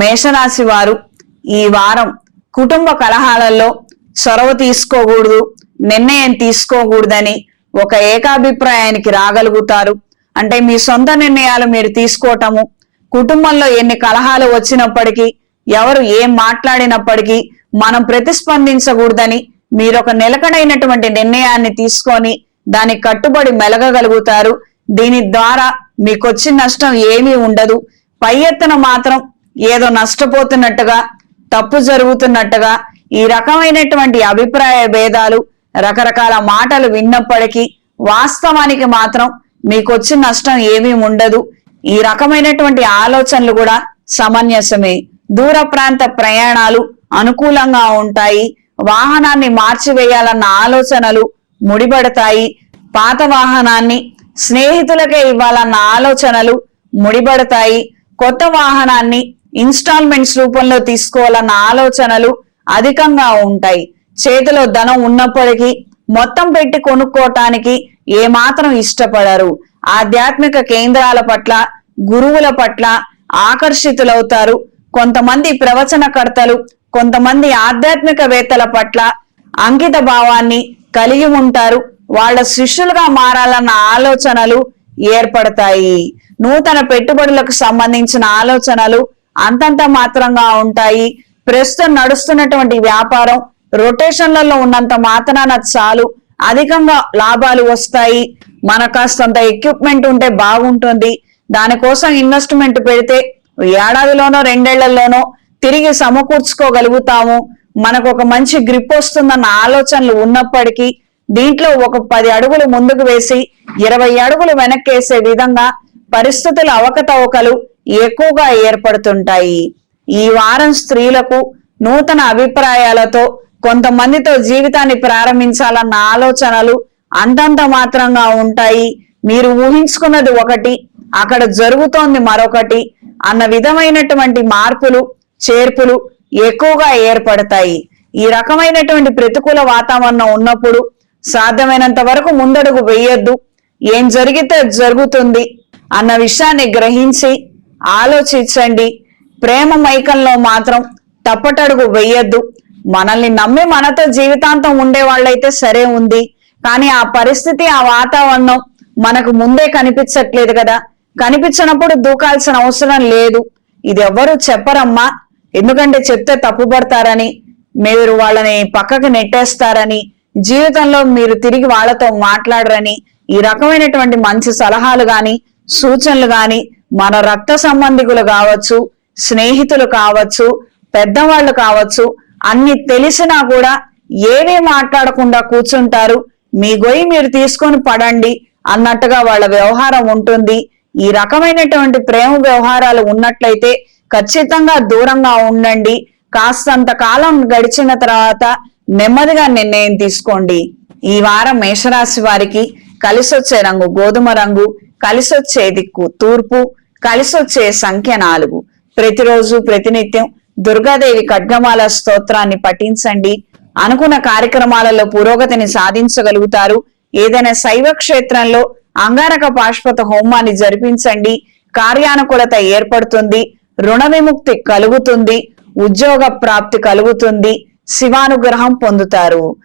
మేషరాశి వారు ఈ వారం కుటుంబ కలహాలలో చొరవ తీసుకోకూడదు నిర్ణయం తీసుకోకూడదని ఒక ఏకాభిప్రాయానికి రాగలుగుతారు. అంటే మీ సొంత నిర్ణయాలు మీరు తీసుకోవటము కుటుంబంలో ఎన్ని కలహాలు వచ్చినప్పటికీ ఎవరు ఏం మాట్లాడినప్పటికీ మనం ప్రతిస్పందించకూడదని మీరు ఒక నిలకడైనటువంటి నిర్ణయాన్ని తీసుకొని దానికి కట్టుబడి మెలగగలుగుతారు. దీని ద్వారా మీకు వచ్చిన నష్టం ఏమీ ఉండదు. పై ఎత్తున మాత్రం ఏదో నష్టపోతున్నట్టుగా తప్పు జరుగుతున్నట్టుగా ఈ రకమైనటువంటి అభిప్రాయ భేదాలు రకరకాల మాటలు విన్నప్పటికీ వాస్తవానికి మాత్రం మీకు వచ్చిన నష్టం ఏమీ ఉండదు. ఈ రకమైనటువంటి ఆలోచనలు కూడా సమంజసమే. దూర ప్రాంత ప్రయాణాలు అనుకూలంగా ఉంటాయి. వాహనాన్ని మార్చివేయాలన్న ఆలోచనలు ముడిపడతాయి. పాత వాహనాన్ని స్నేహితులకే ఇవ్వాలన్న ఆలోచనలు ముడిపడతాయి. కొత్త వాహనాన్ని ఇన్స్టాల్మెంట్స్ రూపంలో తీసుకోవాలన్న ఆలోచనలు అధికంగా ఉంటాయి. చేతిలో ధనం ఉన్నప్పటికీ మొత్తం పెట్టి కొనుక్కోటానికి ఏమాత్రం ఇష్టపడరు. ఆధ్యాత్మిక కేంద్రాల పట్ల గురువుల పట్ల ఆకర్షితులవుతారు. కొంతమంది ప్రవచనకర్తలు కొంతమంది ఆధ్యాత్మికవేత్తల పట్ల అంకిత భావాన్ని కలిగి ఉంటారు. వాళ్ళ శిష్యులుగా మారాలన్న ఆలోచనలు ఏర్పడతాయి. నూతన పెట్టుబడులకు సంబంధించిన ఆలోచనలు అంతంత మాత్రంగా ఉంటాయి. ప్రస్తుతం నడుస్తున్నటువంటి వ్యాపారం రొటేషన్లలో ఉన్నంత మాత్రాన చాలు. అధికంగా లాభాలు వస్తాయి. మన కాస్తంత ఎక్విప్మెంట్ ఉంటే బాగుంటుంది. దానికోసం ఇన్వెస్ట్మెంట్ పెడితే ఏడాదిలోనో రెండేళ్ళలోనో తిరిగి సమకూర్చుకోగలుగుతాము. మనకు ఒక మంచి గ్రిప్ వస్తుందన్న ఆలోచనలు ఉన్నప్పటికీ దీంట్లో ఒక పది అడుగులు ముందుకు వేసి ఇరవై అడుగులు వెనక్కేసే విధంగా పరిస్థితుల అవకతవకలు ఎక్కువగా ఏర్పడుతుంటాయి. ఈ వారం స్త్రీలకు నూతన అభిప్రాయాలతో కొంతమందితో జీవితాన్ని ప్రారంభించాలన్న ఆలోచనలు అంతంత మాత్రంగా ఉంటాయి. మీరు ఊహించుకున్నది ఒకటి అక్కడ జరుగుతోంది మరొకటి అన్న విధమైనటువంటి మార్పులు చేర్పులు ఎక్కువగా ఏర్పడతాయి. ఈ రకమైనటువంటి ప్రతికూల వాతావరణం ఉన్నప్పుడు సాధ్యమైనంత వరకు ముందడుగు వేయొద్దు. ఏం జరిగితే జరుగుతుంది అన్న విషయాన్ని గ్రహించి ఆలోచించండి. ప్రేమ మైకంలో మాత్రం తప్పటడుగు వెయ్యొద్దు మనల్ని నమ్మి మనతో జీవితాంతం ఉండే వాళ్ళైతే సరే ఉంది. కానీ ఆ పరిస్థితి ఆ వాతావరణం మనకు ముందే కనిపించట్లేదు కదా. కనిపించినప్పుడు దూకాల్సిన అవసరం లేదు. ఇది ఎవ్వరు చెప్పరమ్మా. ఎందుకంటే చెప్తే తప్పుపడతారని మీరు వాళ్ళని పక్కకు నెట్టేస్తారని జీవితంలో మీరు తిరిగి వాళ్ళతో మాట్లాడరని ఈ రకమైనటువంటి మంచి సలహాలు గాని సూచనలు గాని మన రక్త సంబంధికులు కావచ్చు స్నేహితులు కావచ్చు పెద్దవాళ్ళు కావచ్చు అన్ని తెలిసినా కూడా ఏమీ మాట్లాడకుండా కూర్చుంటారు. మీ గొయ్యి మీరు తీసుకొని పడండి అన్నట్టుగా వాళ్ళ వ్యవహారం ఉంటుంది. ఈ రకమైనటువంటి ప్రేమ వ్యవహారాలు ఉన్నట్లయితే ఖచ్చితంగా దూరంగా ఉండండి. కాస్తంత కాలం గడిచిన తర్వాత నెమ్మదిగా నిర్ణయం తీసుకోండి. ఈ వారం మేషరాశి వారికి కలిసొచ్చే రంగు గోధుమ రంగు కలిసొచ్చే దిక్కు తూర్పు కలిసొచ్చే సంఖ్య నాలుగు. ప్రతిరోజు ప్రతినిత్యం దుర్గాదేవి ఖడ్గమాల స్తోత్రాన్ని పఠించండి. అనుకున్న కార్యక్రమాలలో పురోగతిని సాధించగలుగుతారు. ఏదైనా శైవ క్షేత్రంలో అంగారక పాశ్వత హోమాన్ని జరిపించండి. కార్యానుకూలత ఏర్పడుతుంది. రుణ విముక్తి కలుగుతుంది. ఉద్యోగ ప్రాప్తి కలుగుతుంది. శివానుగ్రహం పొందుతారు.